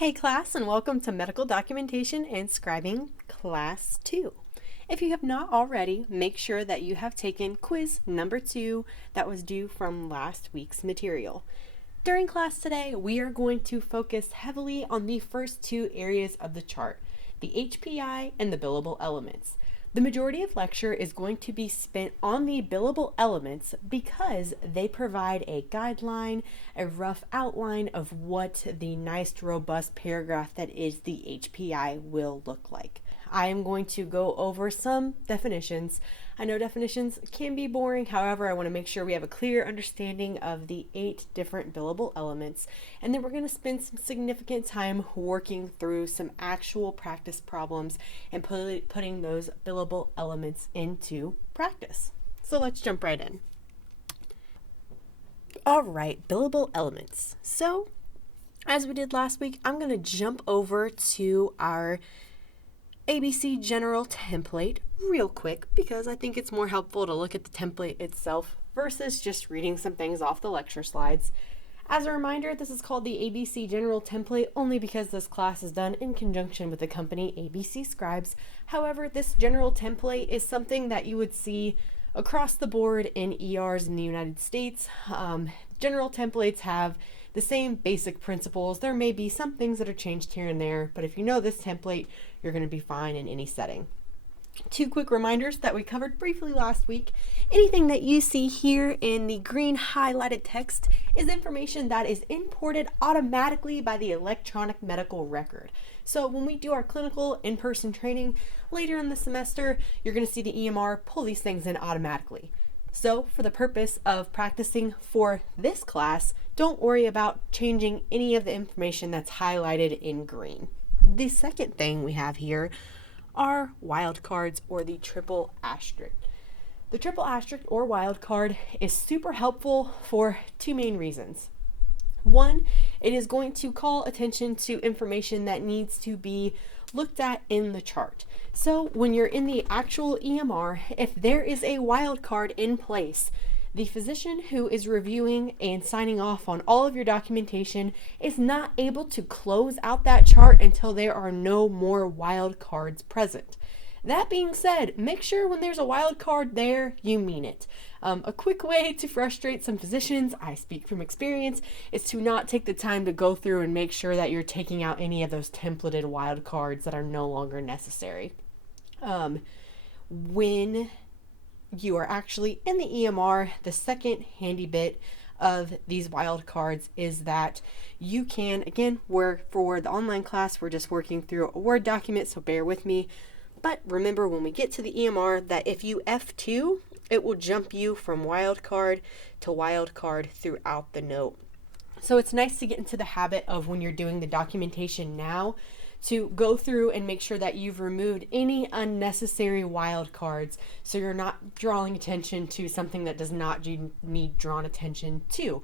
Hey class, and welcome to Medical Documentation and Scribing Class 2. If you have not already, make sure that you have taken quiz number 2 that was due from last week's material. During class today, we are going to focus heavily on the first two areas of the chart, the HPI and the billable elements. The majority of lecture is going to be spent on the billable elements because they provide a guideline, a rough outline of what the nice, robust paragraph that is the HPI will look like. I am going to go over some definitions. I know definitions can be boring, however, I want to make sure we have a clear understanding of the 8 different billable elements, and then we're going to spend some significant time working through some actual practice problems and putting those billable elements into practice. So let's jump right in. All right, billable elements. So, as we did last week, I'm going to jump over to our ABC general template real quick because I think it's more helpful to look at the template itself versus just reading some things off the lecture slides. As a reminder, this is called the ABC general template only because this class is done in conjunction with the company ABC Scribes. However, this general template is something that you would see across the board in ERs in the United States. General templates have the same basic principles. There may be some things that are changed here and there, but if you know this template, you're going to be fine in any setting. 2 quick reminders that we covered briefly last week. Anything that you see here in the green highlighted text is information that is imported automatically by the electronic medical record. So when we do our clinical in-person training later in the semester, you're going to see the EMR pull these things in automatically. So for the purpose of practicing for this class, don't worry about changing any of the information that's highlighted in green. The second thing we have here are wildcards, or the triple asterisk. The triple asterisk or wildcard is super helpful for 2 main reasons. One, it is going to call attention to information that needs to be looked at in the chart. So when you're in the actual EMR, if there is a wildcard in place, the physician who is reviewing and signing off on all of your documentation is not able to close out that chart until there are no more wildcards present. That being said, make sure when there's a wildcard there, you mean it. A quick way to frustrate some physicians, I speak from experience, is to not take the time to go through and make sure that you're taking out any of those templated wildcards that are no longer necessary. When you are actually in the EMR, the second handy bit of these wildcards is that you can, again, for the online class, we're just working through a Word document, so bear with me. But remember, when we get to the EMR, that if you F2, it will jump you from wildcard to wildcard throughout the note. So it's nice to get into the habit of, when you're doing the documentation now, to go through and make sure that you've removed any unnecessary wildcards so you're not drawing attention to something that does not need drawn attention to.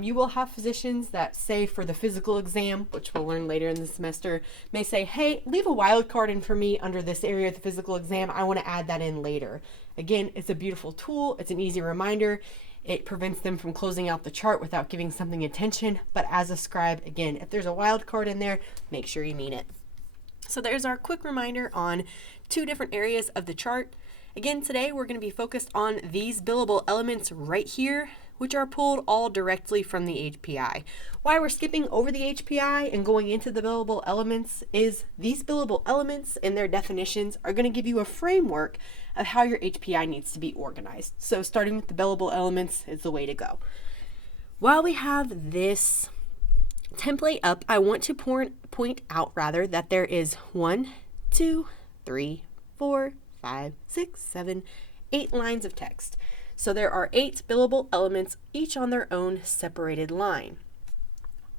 You will have physicians that say for the physical exam, which we'll learn later in the semester, may say, hey, leave a wildcard in for me under this area of the physical exam. I want to add that in later. Again, it's a beautiful tool. It's an easy reminder. It prevents them from closing out the chart without giving something attention. But as a scribe, again, if there's a wild card in there, make sure you mean it. So there's our quick reminder on 2 different areas of the chart. Again, today we're going to be focused on these billable elements right here, which are pulled all directly from the HPI. Why we're skipping over the HPI and going into the billable elements is these billable elements and their definitions are going to give you a framework of how your HPI needs to be organized. So starting with the billable elements is the way to go. While we have this template up, I want to point out that there is 1, 2, 3, 4, 5, 6, 7, 8 lines of text. So there are 8 billable elements, each on their own separated line.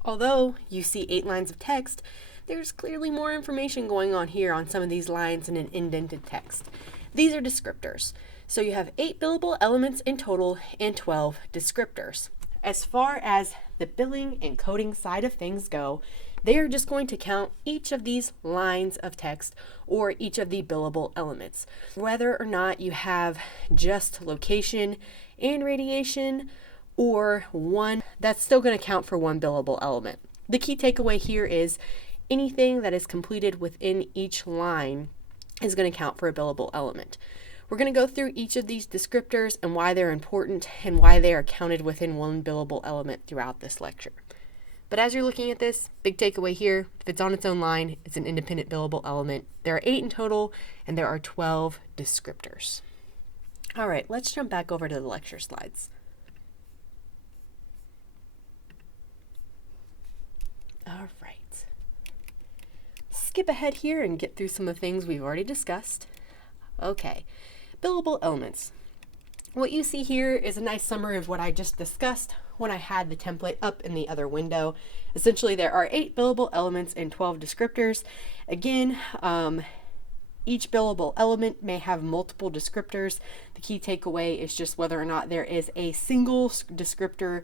Although you see 8 lines of text, there's clearly more information going on here on some of these lines in an indented text. These are descriptors. So you have 8 billable elements in total and 12 descriptors. As far as the billing and coding side of things go, they are just going to count each of these lines of text or each of the billable elements. Whether or not you have just location and radiation or one, that's still going to count for one billable element. The key takeaway here is anything that is completed within each line is going to count for a billable element. We're going to go through each of these descriptors and why they're important and why they are counted within one billable element throughout this lecture. But as you're looking at this, big takeaway here, if it's on its own line, it's an independent billable element. There are 8 in total, and there are 12 descriptors. All right, let's jump back over to the lecture slides. All right. Skip ahead here and get through some of the things we've already discussed. Okay, billable elements. What you see here is a nice summary of what I just discussed when I had the template up in the other window. Essentially, there are 8 billable elements and 12 descriptors. Again, each billable element may have multiple descriptors. The key takeaway is just whether or not there is a single descriptor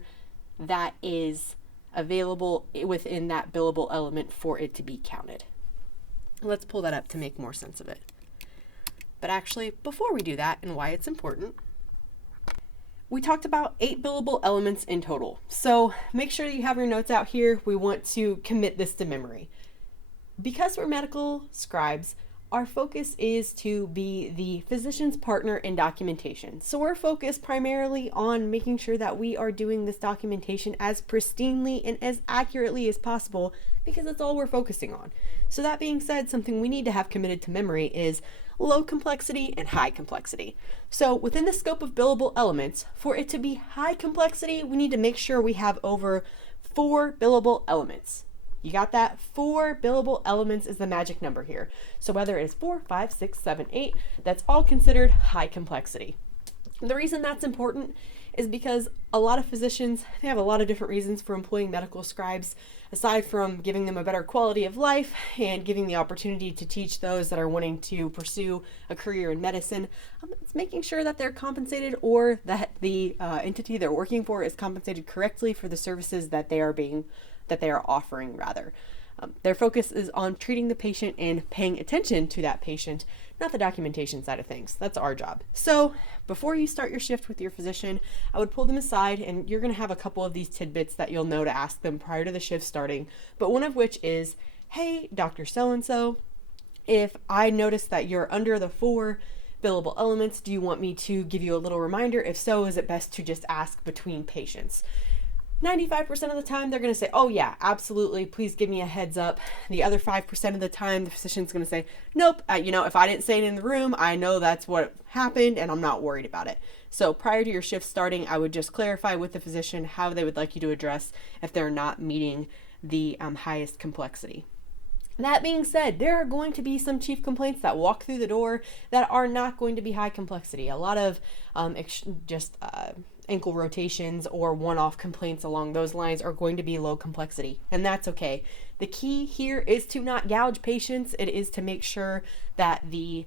that is available within that billable element for it to be counted. Let's pull that up to make more sense of it. But actually, before we do that and why it's important, we talked about 8 billable elements in total. So make sure you have your notes out here. We want to commit this to memory. Because we're medical scribes, our focus is to be the physician's partner in documentation. So we're focused primarily on making sure that we are doing this documentation as pristinely and as accurately as possible, because that's all we're focusing on. So that being said, something we need to have committed to memory is low complexity and high complexity. So within the scope of billable elements, for it to be high complexity, we need to make sure we have over 4 billable elements. You got that? 4 billable elements is the magic number here. So whether it is 4, 5, 6, 7, 8, that's all considered high complexity. The reason that's important is because a lot of physicians, they have a lot of different reasons for employing medical scribes, aside from giving them a better quality of life and giving the opportunity to teach those that are wanting to pursue a career in medicine. It's making sure that they're compensated, or that the entity they're working for is compensated correctly for the services that they are offering rather. Their focus is on treating the patient and paying attention to that patient, not the documentation side of things. That's our job. So before you start your shift with your physician, I would pull them aside, and you're going to have a couple of these tidbits that you'll know to ask them prior to the shift starting. But one of which is, hey, Dr. So-and-so, if I notice that you're under the 4 billable elements, do you want me to give you a little reminder? If so, is it best to just ask between patients? 95% of the time, they're going to say, oh yeah, absolutely, please give me a heads up. The other 5% of the time, the physician's going to say, nope, if I didn't say it in the room, I know that's what happened and I'm not worried about it. So prior to your shift starting, I would just clarify with the physician how they would like you to address if they're not meeting the highest complexity. That being said, there are going to be some chief complaints that walk through the door that are not going to be high complexity. A lot of ankle rotations or one-off complaints along those lines are going to be low complexity, and that's okay. The key here is to not gouge patients. It is to make sure that the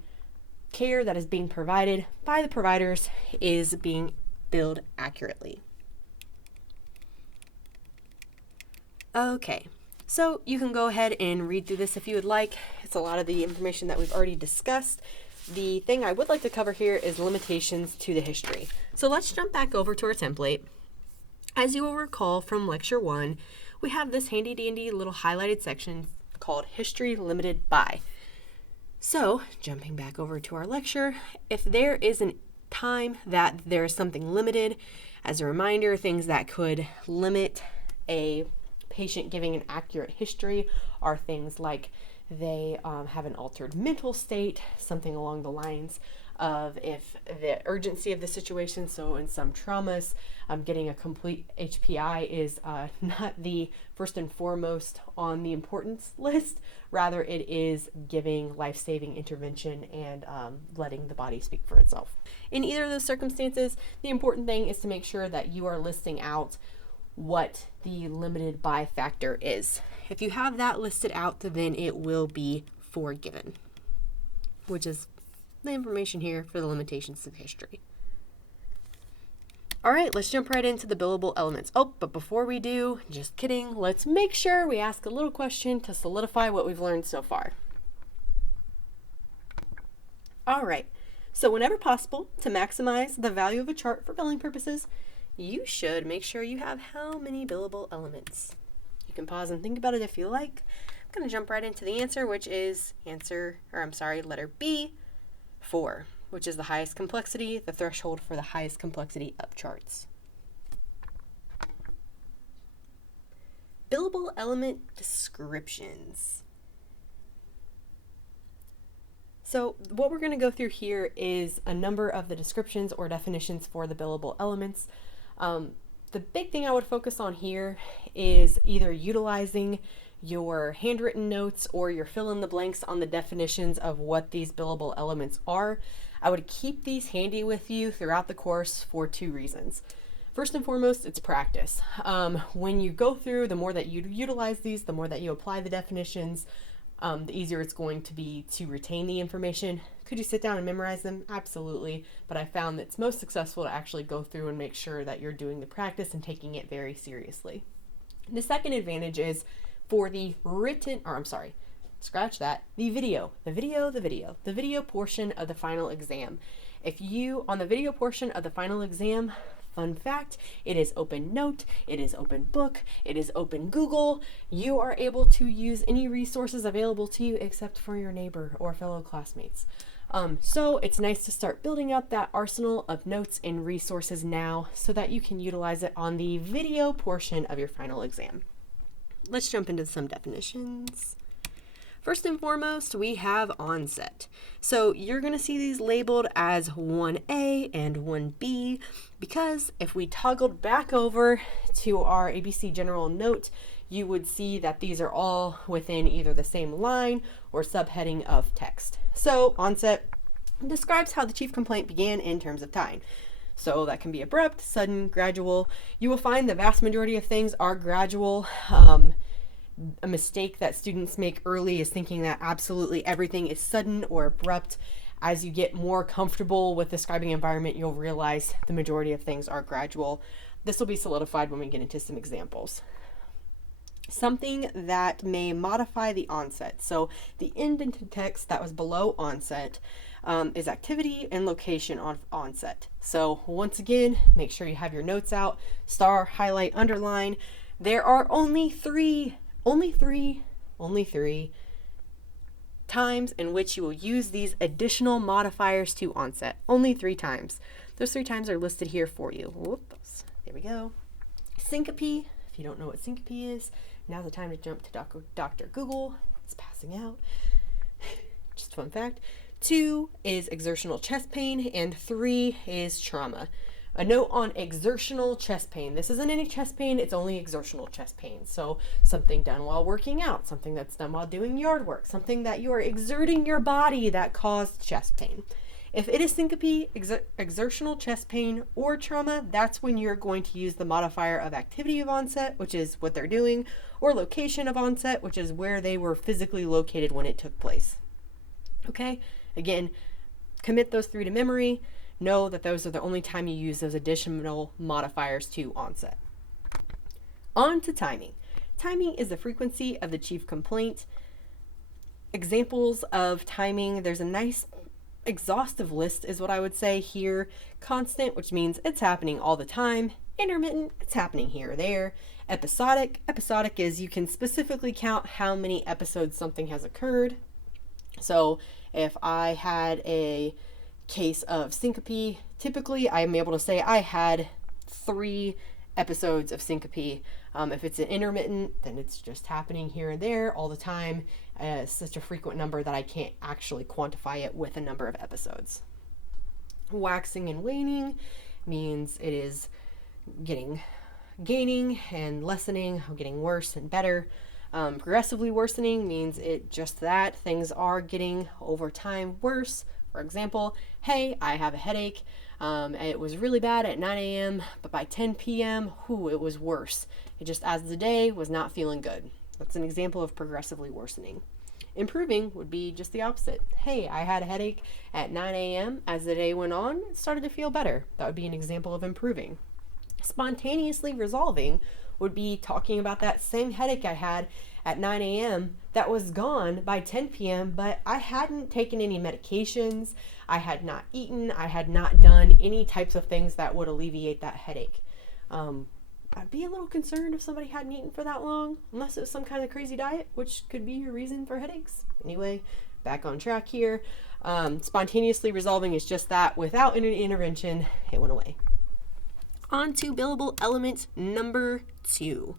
care that is being provided by the providers is being billed accurately. Okay, so you can go ahead and read through this if you would like. It's a lot of the information that we've already discussed. The thing I would like to cover here is limitations to the history. So let's jump back over to our template. As you will recall from lecture 1, we have this handy dandy little highlighted section called History Limited By. So jumping back over to our lecture, if there is a time that there is something limited, as a reminder, things that could limit a patient giving an accurate history are things like they have an altered mental state, something along the lines of if the urgency of the situation, so in some traumas, getting a complete HPI is not the first and foremost on the importance list. Rather, it is giving life-saving intervention and letting the body speak for itself. In either of those circumstances, the important thing is to make sure that you are listing out what the limited by factor is. If you have that listed out, then it will be forgiven, which is the information here for the limitations of history. All right, let's jump right into the billable elements. Oh, but before we do, just kidding, let's make sure we ask a little question to solidify what we've learned so far. All right, so whenever possible, to maximize the value of a chart for billing purposes, you should make sure you have how many billable elements. You can pause and think about it if you like. I'm going to jump right into the answer, which is letter B, 4, which is the highest complexity, the threshold for the highest complexity of charts. Billable element descriptions. So what we're going to go through here is a number of the descriptions or definitions for the billable elements. The big thing I would focus on here is either utilizing your handwritten notes or your fill in the blanks on the definitions of what these billable elements are. I would keep these handy with you throughout the course for 2 reasons. First and foremost, it's practice. When you go through, the more that you utilize these, the more that you apply the definitions, the easier it's going to be to retain the information. Could you sit down and memorize them? Absolutely. But I found that it's most successful to actually go through and make sure that you're doing the practice and taking it very seriously. The second advantage is for the the video portion of the final exam. On the video portion of the final exam, fun fact, it is open note, it is open book, it is open Google. You are able to use any resources available to you except for your neighbor or fellow classmates. So it's nice to start building up that arsenal of notes and resources now so that you can utilize it on the video portion of your final exam. Let's jump into some definitions. First and foremost, we have onset. So you're going to see these labeled as 1A and 1B because if we toggled back over to our ABC General note, you would see that these are all within either the same line or subheading of text. So onset describes how the chief complaint began in terms of time. So that can be abrupt, sudden, gradual. You will find the vast majority of things are gradual. A mistake that students make early is thinking that absolutely everything is sudden or abrupt. As you get more comfortable with the scribing environment, you'll realize the majority of things are gradual. This will be solidified when we get into some examples. Something that may modify the onset. So the indented text that was below onset is activity and location on onset. So once again, make sure you have your notes out, star, highlight, underline. There are only three times in which you will use these additional modifiers to onset. Only 3 times. Those 3 times are listed here for you. Whoops. There we go. Syncope. If you don't know what syncope is, now's the time to jump to Dr. Google. It's passing out. Just a fun fact. 2 is exertional chest pain, and 3 is trauma. A note on exertional chest pain. This isn't any chest pain, it's only exertional chest pain. So something done while working out, something that's done while doing yard work, something that you are exerting your body that caused chest pain. If it is syncope, exertional chest pain, or trauma, that's when you're going to use the modifier of activity of onset, which is what they're doing, or location of onset, which is where they were physically located when it took place. Okay, again, commit those 3 to memory. Know that those are the only time you use those additional modifiers to onset. On to timing. Timing is the frequency of the chief complaint. Examples of timing, there's a nice exhaustive list is what I would say here. Constant, which means it's happening all the time. Intermittent, it's happening here or there. Episodic is you can specifically count how many episodes something has occurred. So if I had a case of syncope, typically I'm able to say I had 3 episodes of syncope. If it's an intermittent, then it's just happening here and there all the time. It's such a frequent number that I can't actually quantify it with a number of episodes. Waxing and waning means it is gaining and lessening, getting worse and better. Progressively worsening means things are getting over time worse. For example, hey, I have a headache. It was really bad at 9 a.m., but by 10 p.m., it was worse. It just, as the day, was not feeling good. That's an example of progressively worsening. Improving would be just the opposite. Hey, I had a headache at 9 a.m. As the day went on, it started to feel better. That would be an example of improving. Spontaneously resolving would be talking about that same headache I had at 9 a.m. that was gone by 10 p.m., but I hadn't taken any medications, I had not eaten, I had not done any types of things that would alleviate that headache. I'd be a little concerned if somebody hadn't eaten for that long, unless it was some kind of crazy diet, which could be your reason for headaches. Anyway, back on track here. Spontaneously resolving is just that. Without an intervention, it went away. On to billable element number 2,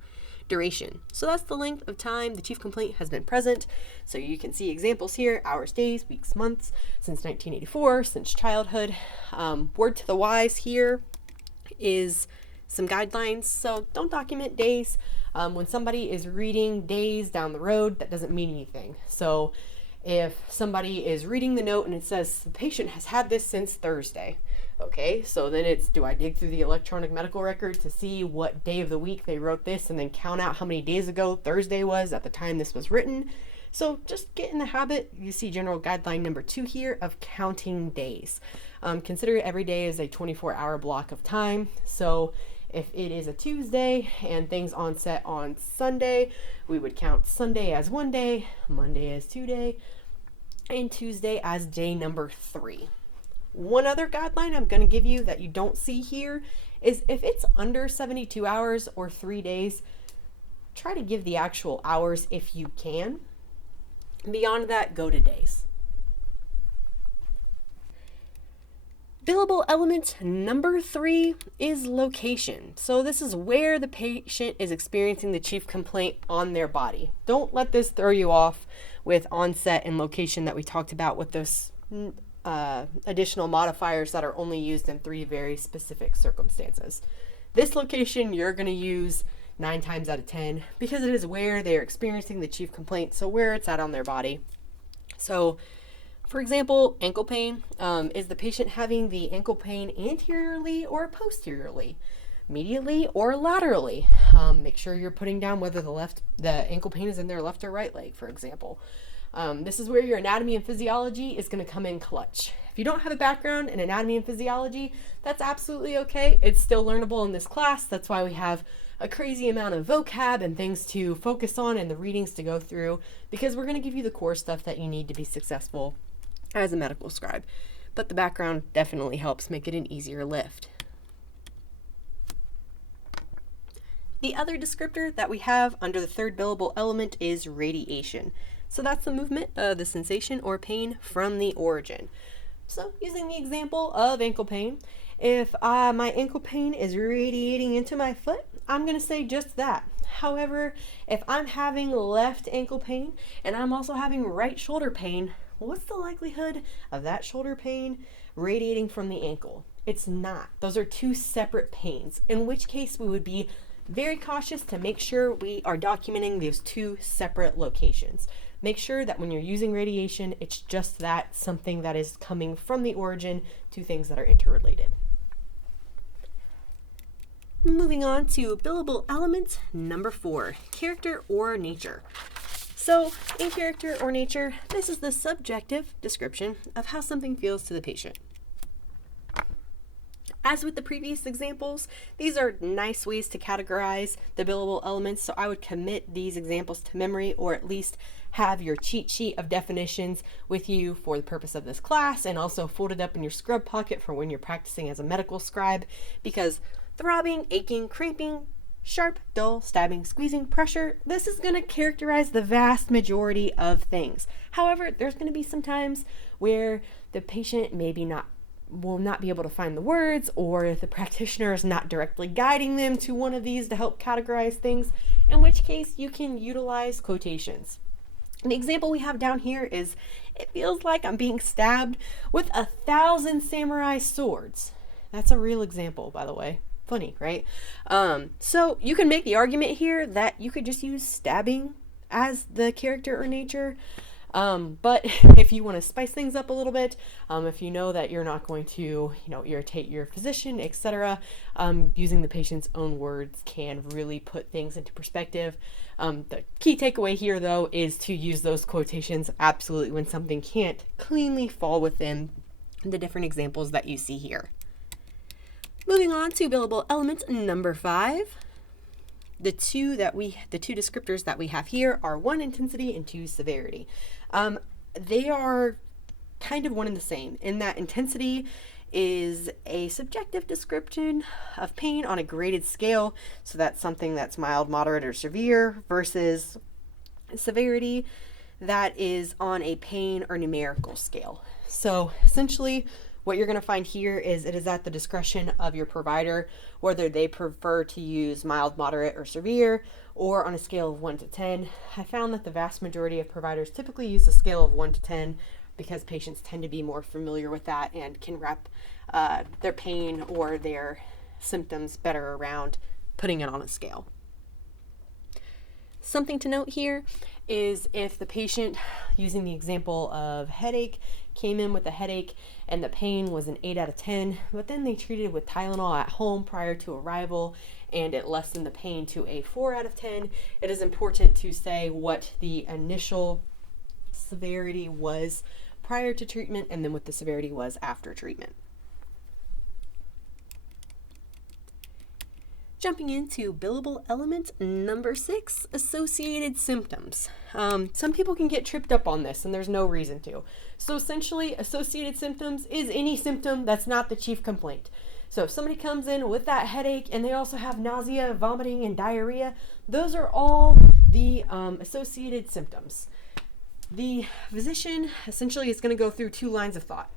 duration. So that's the length of time the chief complaint has been present. So you can see examples here: hours, days, weeks, months, since 1984, since childhood. Word to the wise here is some guidelines. So don't document days. When somebody is reading days down the road, that doesn't mean anything. So if somebody is reading the note and it says the patient has had this since Thursday, okay, so then it's, do I dig through the electronic medical record to see what day of the week they wrote this and then count out how many days ago Thursday was at the time this was written? So just get in the habit. You see general guideline number 2 here of counting days. Consider every day as a 24-hour block of time. So if it is a Tuesday and things onset on Sunday, we would count Sunday as 1 day, Monday as 2 days, and Tuesday as day number 3. One other guideline I'm going to give you that you don't see here is if it's under 72 hours or 3 days, try to give the actual hours if you can. Beyond that, go to days. Billable element number 3 is location. So this is where the patient is experiencing the chief complaint on their body. Don't let this throw you off with onset and location that we talked about with those additional modifiers that are only used in 3 very specific circumstances. This location you're going to use 9 times out of 10 because it is where they're experiencing the chief complaint, so where it's at on their body. So, for example, ankle pain. Is the patient having the ankle pain anteriorly or posteriorly? Medially or laterally? Make sure you're putting down whether the ankle pain is in their left or right leg, for example. This is where your anatomy and physiology is going to come in clutch. If you don't have a background in anatomy and physiology, that's absolutely okay. It's still learnable in this class. That's why we have a crazy amount of vocab and things to focus on and the readings to go through, because we're going to give you the core stuff that you need to be successful as a medical scribe. But the background definitely helps make it an easier lift. The other descriptor that we have under the 3rd billable element is radiation. So that's the movement of the sensation or pain from the origin. So using the example of ankle pain, if my ankle pain is radiating into my foot, I'm going to say just that. However, if I'm having left ankle pain and I'm also having right shoulder pain, what's the likelihood of that shoulder pain radiating from the ankle? It's not. Those are 2 separate pains, in which case we would be very cautious to make sure we are documenting those 2 separate locations. Make sure that when you're using radiation, it's just that, something that is coming from the origin to things that are interrelated. Moving on to billable element number 4, character or nature. So in character or nature, this is the subjective description of how something feels to the patient. As with the previous examples, these are nice ways to categorize the billable elements, so I would commit these examples to memory, or at least have your cheat sheet of definitions with you for the purpose of this class, and also folded up in your scrub pocket for when you're practicing as a medical scribe, because throbbing, aching, cramping, sharp, dull, stabbing, squeezing, pressure, this is going to characterize the vast majority of things. However, there's going to be some times where the patient will not be able to find the words, or the practitioner is not directly guiding them to one of these to help categorize things, in which case you can utilize quotations. The example we have down here is, it feels like I'm being stabbed with 1,000 samurai swords. That's a real example, by the way. Funny, right? So you can make the argument here that you could just use stabbing as the character or nature. But if you want to spice things up a little bit, if you know that you're not going to, irritate your physician, etc., using the patient's own words can really put things into perspective. The key takeaway here, though, is to use those quotations absolutely when something can't cleanly fall within the different examples that you see here. Moving on to billable element number 5. The two descriptors that we have here are 1, intensity, and 2, severity. They are kind of one and the same in that intensity is a subjective description of pain on a graded scale. So that's something that's mild, moderate, or severe versus severity that is on a pain or numerical scale. So essentially what you're going to find here is it is at the discretion of your provider whether they prefer to use mild, moderate, or severe, or on a scale of 1 to 10. I found that the vast majority of providers typically use a scale of 1 to 10 because patients tend to be more familiar with that and can wrap their pain or their symptoms better around putting it on a scale. Something to note here is if the patient, using the example of headache, came in with a headache and the pain was an 8 out of 10, but then they treated with Tylenol at home prior to arrival and it lessened the pain to a 4 out of 10, it is important to say what the initial severity was prior to treatment and then what the severity was after treatment. Jumping into billable element number 6, associated symptoms. Some people can get tripped up on this and there's no reason to. So essentially, associated symptoms is any symptom that's not the chief complaint. So if somebody comes in with that headache and they also have nausea, vomiting, and diarrhea, those are all the associated symptoms. The physician essentially is going to go through 2 lines of thought.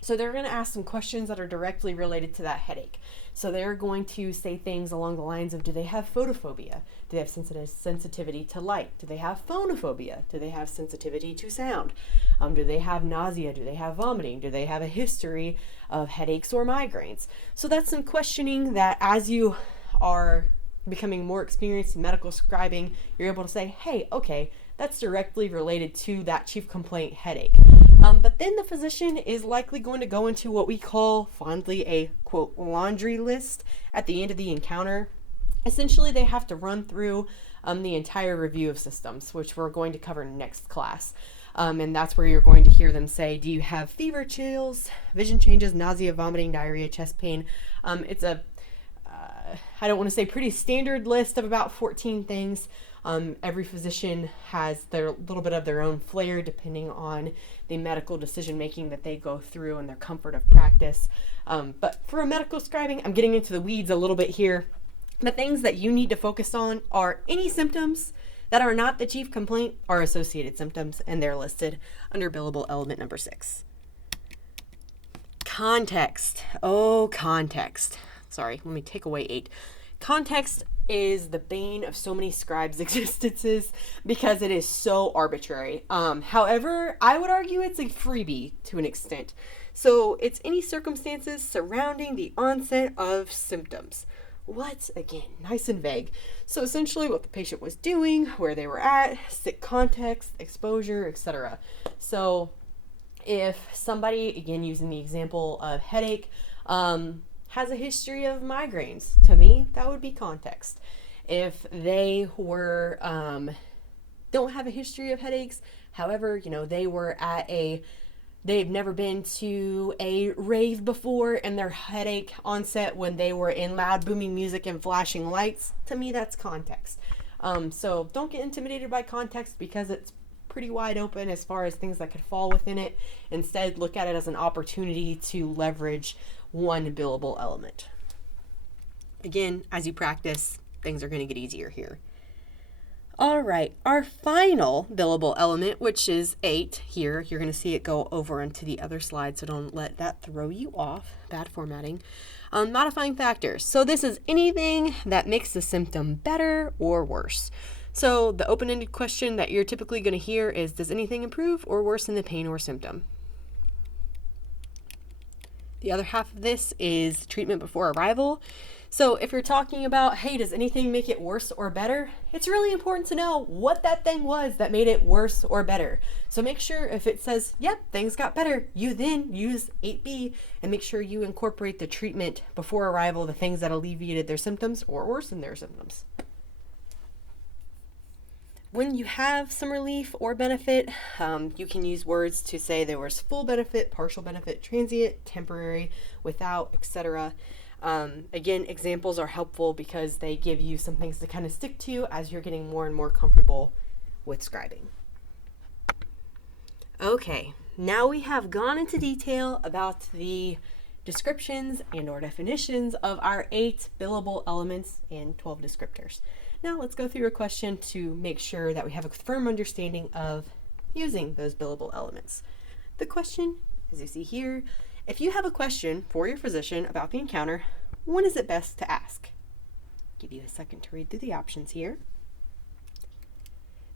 So they're going to ask some questions that are directly related to that headache. So they're going to say things along the lines of, do they have photophobia? Do they have sensitivity to light? Do they have phonophobia? Do they have sensitivity to sound? Do they have nausea? Do they have vomiting? Do they have a history of headaches or migraines? So that's some questioning that as you are becoming more experienced in medical scribing, you're able to say, hey, okay, that's directly related to that chief complaint headache. But then the physician is likely going to go into what we call fondly a, quote, laundry list at the end of the encounter. Essentially, they have to run through the entire review of systems, which we're going to cover next class. And that's where you're going to hear them say, do you have fever, chills, vision changes, nausea, vomiting, diarrhea, chest pain? It's a, I don't want to say pretty standard list of about 14 things. Every physician has their little bit of their own flair depending on the medical decision making that they go through and their comfort of practice. But for a medical scribing, I'm getting into the weeds a little bit here. The things that you need to focus on are any symptoms that are not the chief complaint are associated symptoms, and they're listed under billable element number 6. Context. Oh, context. Sorry, let me take away 8. Context is the bane of so many scribes' existences because it is so arbitrary. However, I would argue it's a freebie to an extent. So it's any circumstances surrounding the onset of symptoms. What? Again, nice and vague. So essentially what the patient was doing, where they were at, sick context, exposure, etc. So if somebody, again using the example of headache, has a history of migraines, to me, that would be context. If they were, don't have a history of headaches, however, they were at they've never been to a rave before and their headache onset when they were in loud booming music and flashing lights, to me, that's context. So don't get intimidated by context because it's pretty wide open as far as things that could fall within it. Instead, look at it as an opportunity to leverage one billable element. Again, as you practice, things are going to get easier here. All right, our final billable element, which is 8 here, you're going to see it go over onto the other slide, so don't let that throw you off. Bad formatting. Modifying factors. So this is anything that makes the symptom better or worse. So the open-ended question that you're typically going to hear is, does anything improve or worsen the pain or symptom? The other half of this is treatment before arrival. So if you're talking about, hey, does anything make it worse or better? It's really important to know what that thing was that made it worse or better. So make sure if it says, yep, things got better, you then use 8B and make sure you incorporate the treatment before arrival, the things that alleviated their symptoms or worsened their symptoms. When you have some relief or benefit, you can use words to say there was full benefit, partial benefit, transient, temporary, without, etc. Again, examples are helpful because they give you some things to kind of stick to as you're getting more and more comfortable with scribing. Okay, now we have gone into detail about the descriptions and or definitions of our 8 billable elements and 12 descriptors. Now let's go through a question to make sure that we have a firm understanding of using those billable elements. The question, as you see here, if you have a question for your physician about the encounter, when is it best to ask? Give you a second to read through the options here.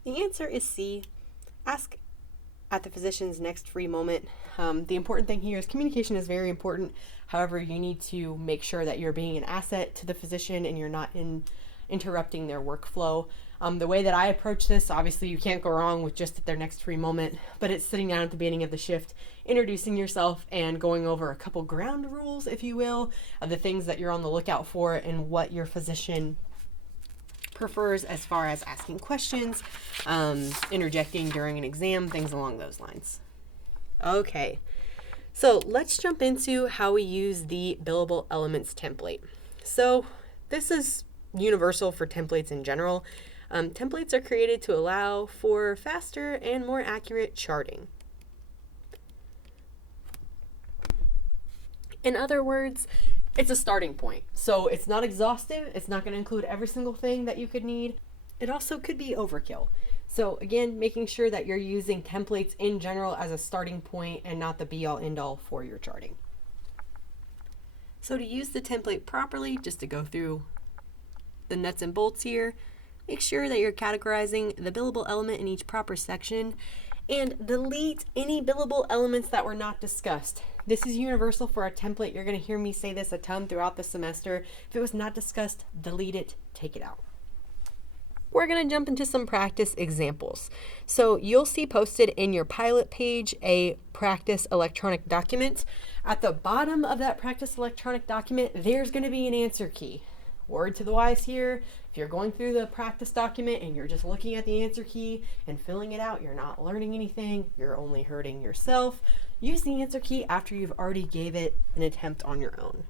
The answer is C. Ask at the physician's next free moment. The important thing here is communication is very important. However, you need to make sure that you're being an asset to the physician and you're not interrupting their workflow. The way that I approach this, obviously you can't go wrong with just at their next free moment, but it's sitting down at the beginning of the shift, introducing yourself and going over a couple ground rules, if you will, of the things that you're on the lookout for and what your physician prefers as far as asking questions, interjecting during an exam, things along those lines. Okay, so let's jump into how we use the Billable Elements template. So this is universal for templates in general. Templates are created to allow for faster and more accurate charting. In other words, it's a starting point. So it's not exhaustive. It's not going to include every single thing that you could need. It also could be overkill. So again, making sure that you're using templates in general as a starting point and not the be-all end-all for your charting. So to use the template properly, just to go through the nuts and bolts here, make sure that you're categorizing the billable element in each proper section and delete any billable elements that were not discussed. This is universal for our template. You're going to hear me say this a ton throughout the semester. If it was not discussed, delete it, take it out. We're going to jump into some practice examples. So you'll see posted in your pilot page a practice electronic document. At the bottom of that practice electronic document, there's going to be an answer key. Word to the wise here, if you're going through the practice document and you're just looking at the answer key and filling it out, you're not learning anything, you're only hurting yourself. Use the answer key after you've already gave it an attempt on your own.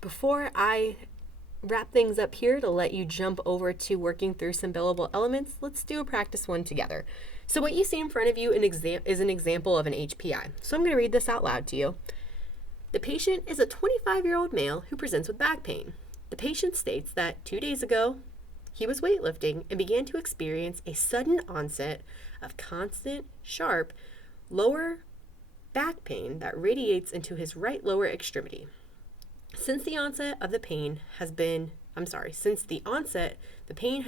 Before I wrap things up here to let you jump over to working through some billable elements, let's do a practice one together. So what you see in front of you is an example of an HPI. So I'm going to read this out loud to you. The patient is a 25-year-old male who presents with back pain. The patient states that 2 days ago, he was weightlifting and began to experience a sudden onset of constant, sharp, lower back pain that radiates into his right lower extremity. Since the onset, the pain has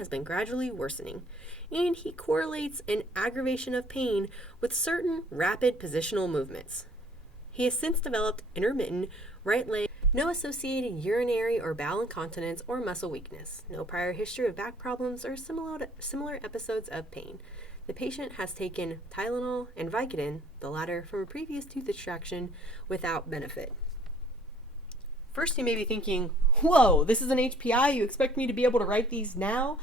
been gradually worsening, and he correlates an aggravation of pain with certain rapid positional movements. He has since developed intermittent right leg, no associated urinary or bowel incontinence or muscle weakness, no prior history of back problems or similar episodes of pain. The patient has taken Tylenol and Vicodin, the latter from a previous tooth extraction, without benefit. First, you may be thinking, whoa, this is an HPI? You expect me to be able to write these now?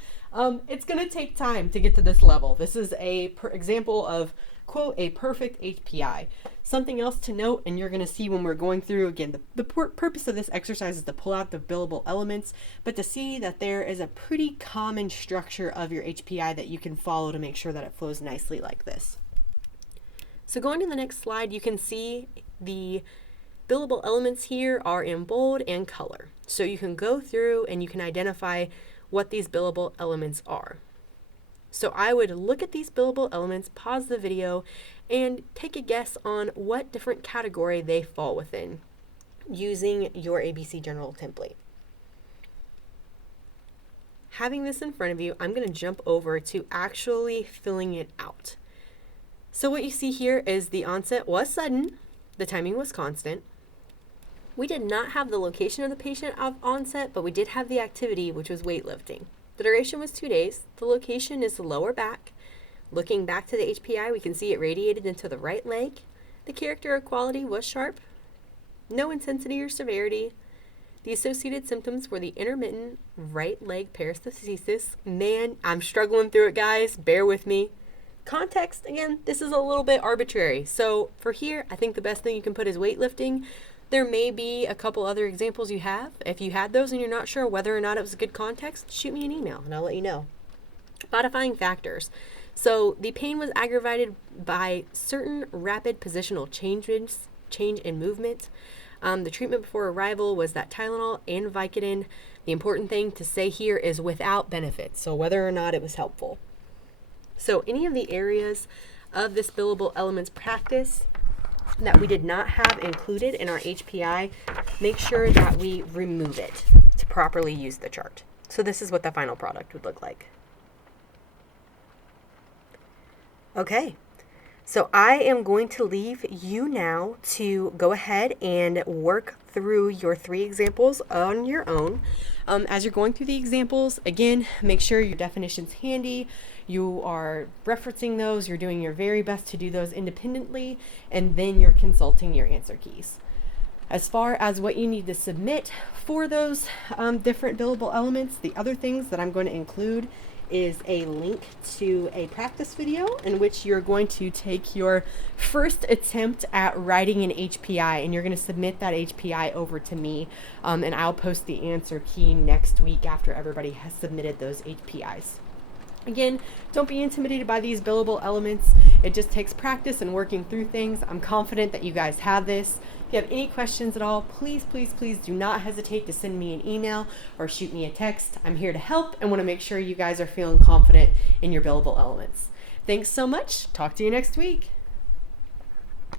It's going to take time to get to this level. This is an example of, quote, a perfect HPI. Something else to note, and you're going to see when we're going through, again, the purpose of this exercise is to pull out the billable elements, but to see that there is a pretty common structure of your HPI that you can follow to make sure that it flows nicely like this. So going to the next slide, you can see the billable elements here are in bold and color. So you can go through and you can identify what these billable elements are. So I would look at these billable elements, pause the video, and take a guess on what different category they fall within using your ABC General template. Having this in front of you, I'm going to jump over to actually filling it out. So what you see here is the onset was sudden, the timing was constant. We did not have the location of the patient of onset, but we did have the activity, which was weightlifting. The duration was 2 days. The location is the lower back. Looking back to the HPI, we can see it radiated into the right leg. The character or quality was sharp. No intensity or severity. The associated symptoms were the intermittent right leg paresthesis. Man, I'm struggling through it, guys. Bear with me. Context, again, this is a little bit arbitrary. So for here, I think the best thing you can put is weightlifting. There may be a couple other examples you have. If you had those and you're not sure whether or not it was a good context, shoot me an email and I'll let you know. Modifying factors. So the pain was aggravated by certain rapid positional change in movement. The treatment before arrival was that Tylenol and Vicodin. The important thing to say here is without benefits, so whether or not it was helpful. So any of the areas of this billable elements practice that we did not have included in our HPI, make sure that we remove it to properly use the chart. So this is what the final product would look like. Okay, so I am going to leave you now to go ahead and work through your 3 examples on your own. As you're going through the examples, again, make sure your definition's handy. You are referencing those, you're doing your very best to do those independently, and then you're consulting your answer keys. As far as what you need to submit for those different billable elements, the other things that I'm going to include is a link to a practice video in which you're going to take your first attempt at writing an HPI, and you're going to submit that HPI over to me, and I'll post the answer key next week after everybody has submitted those HPIs. Again, don't be intimidated by these billable elements. It just takes practice and working through things. I'm confident that you guys have this. If you have any questions at all, please do not hesitate to send me an email or shoot me a text. I'm here to help and want to make sure you guys are feeling confident in your billable elements. Thanks so much. Talk to you next week.